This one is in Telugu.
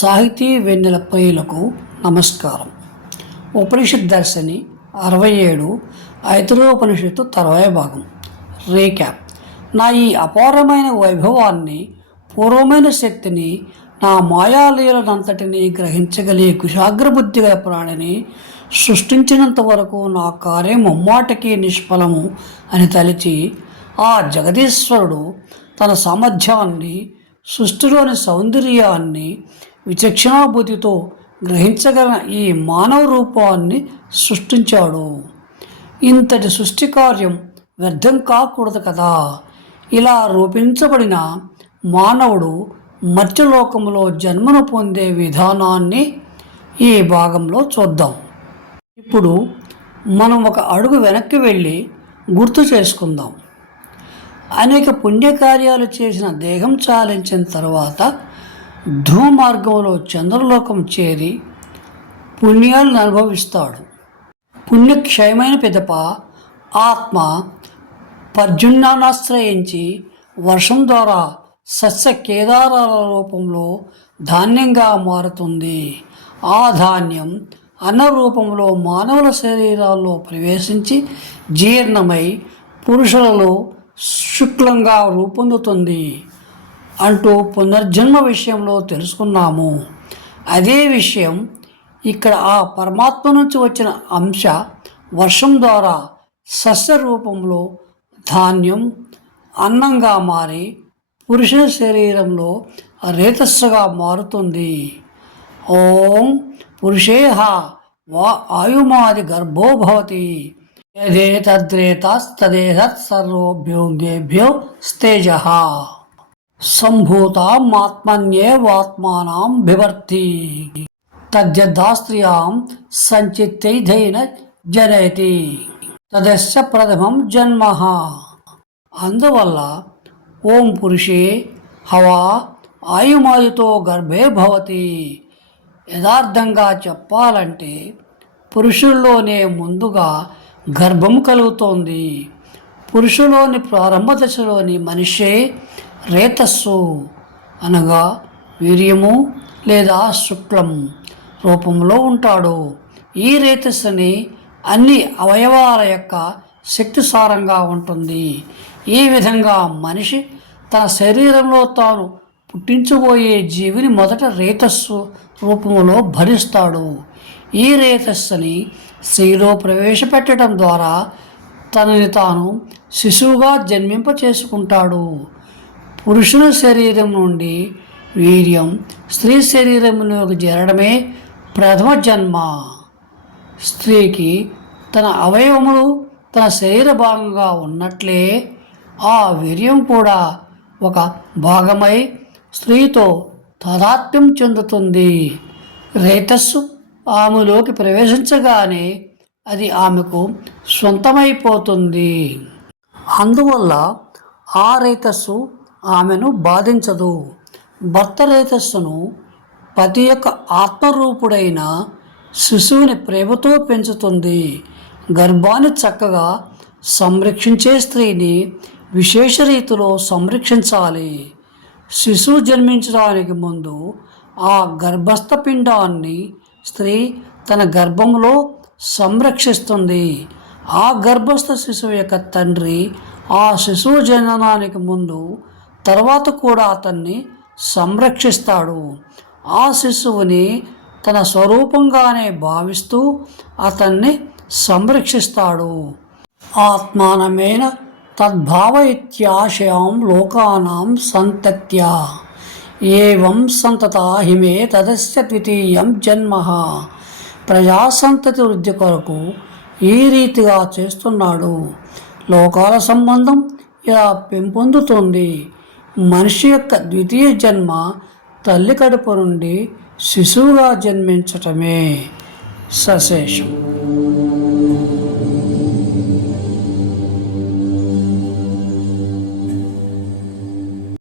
సాహితీ వెన్నెల ప్రియులకు నమస్కారం. ఉపనిషత్ దర్శని అరవై ఏడు ఐతరోపనిషత్తు తర్వాయ భాగం. రీక్యాప్. నా ఈ అపారమైన వైభవాన్ని పూర్వమైన శక్తిని నా మాయాలీలనంతటిని గ్రహించగలిగే కుశాగ్రబుద్ధి గల ప్రాణిని సృష్టించినంత వరకు నా కార్యం ముమ్మాటకి నిష్ఫలము అని తలిచి ఆ జగదీశ్వరుడు తన సామర్థ్యాన్ని సృష్టిలోని సౌందర్యాన్ని విచక్షణాబుద్ధితో గ్రహించగల ఈ మానవ రూపాన్ని సృష్టించాడు. ఇంతటి సృష్టి కార్యం వ్యర్థం కాకూడదు కదా. ఇలా రూపించబడిన మానవుడు మత్స్యలోకంలో జన్మను పొందే విధానాన్ని ఈ భాగంలో చూద్దాం. ఇప్పుడు మనం ఒక అడుగు వెనక్కి వెళ్ళి గుర్తు చేసుకుందాం. అనేక పుణ్యకార్యాలు చేసిన దేహం చాలించిన తర్వాత ధ్రువ మార్గంలో చంద్రలోకం చేరి పుణ్యాలను అనుభవిస్తాడు. పుణ్యక్షయమైన పిదప ఆత్మ పర్జున్నానాశ్రయించి వర్షం ద్వారా సస్య కేదారాల రూపంలో ధాన్యంగా మారుతుంది. ఆ ధాన్యం అన్న రూపంలో మానవుల శరీరాల్లో ప్రవేశించి జీర్ణమై పురుషులలో శుక్లంగా రూపొందుతుంది. అంటూ పునర్జన్మ విషయంలో తెలుసుకున్నాము. అదే విషయం ఇక్కడ ఆ పరమాత్మ నుంచి వచ్చిన అంశ వర్షం ద్వారా సస్య రూపంలో ధాన్యం అన్నంగా మారి పురుష శరీరంలో రేతస్సుగా మారుతుంది. ఓం పురుషేహ వా ఆయుమాది గర్భోభవతి భవతి. యదేతద్రేతస్తదేతత్ సర్వోభ్యోంగేభ్యో స్తేజ. సంభూతామాత్మన్యేవాత్మానం బివర్తి తద్యదాస్త్రియాం సంచిత్తైధైన జనయతి తదస్య ప్రథమం జన్మ అందువల్ల ఓం పురుషే హవా ఆయుమాయుతో గర్భే భవతి। యథార్థంగా చెప్పాలంటే పురుషుల్లోనే ముందుగా గర్భం కలుగుతోంది। పురుషులోని ప్రారంభ దశలోని మనిషే రేతస్సు అనగా వీర్యము లేదా శుక్లం రూపంలో ఉంటాడు. ఈ రేతస్సుని అన్ని అవయవాల యొక్క శక్తిసారంగా ఉంటుంది. ఈ విధంగా మనిషి తన శరీరంలో తాను పుట్టించబోయే జీవిని మొదట రేతస్సు రూపంలో భరిస్తాడు. ఈ రేతస్సుని స్త్రీలో ప్రవేశపెట్టడం ద్వారా తనని తాను శిశువుగా జన్మింప చేసుకుంటాడు పురుషుల శరీరం నుండి వీర్యం స్త్రీ శరీరంలోకి చేరడమే ప్రథమ జన్మ. స్త్రీకి తన అవయవములు తన శరీర భాగంగా ఉన్నట్లే ఆ వీర్యం కూడా ఒక భాగమై స్త్రీతో తాదాత్మ్యం చెందుతుంది. రేతస్సు ఆమెలోకి ప్రవేశించగానే అది ఆమెకు సొంతమైపోతుంది అందువల్ల ఆ రేతస్సు ఆమెను బాధించదు. భర్త రేతస్సును పతి యొక్క ఆత్మరూపుడైన శిశువుని ప్రేమతో పెంచుతుంది. గర్భాన్ని చక్కగా సంరక్షించే స్త్రీని విశేష రీతిలో సంరక్షించాలి. శిశువు జన్మించడానికి ముందు ఆ గర్భస్థ పిండాన్ని స్త్రీ తన గర్భంలో సంరక్షిస్తుంది. ఆ గర్భస్థ శిశువు యొక్క తండ్రి ఆ శిశువు జననానికి ముందు తర్వాత కూడా అతన్ని సంరక్షిస్తాడు. ఆ శిశువుని తన స్వరూపంగానే భావిస్తూ అతన్ని సంరక్షిస్తాడు. ఆత్మానమేన తద్భావ ఇత్యాశయాం లోకానాం సంతత్య. ఏం సంతతా హిమే తదస్య ద్వితీయం జన్మ. ప్రజాసంతతి వృద్ధి కొరకు ఈ రీతిగా చేస్తున్నాడు. లోకాల సంబంధం ఇలా పెంపొందుతుంది. మనిషి యొక్క ద్వితీయ జన్మ తల్లి కడుపు నుండి శిశువుగా జన్మించటమే సశేషం.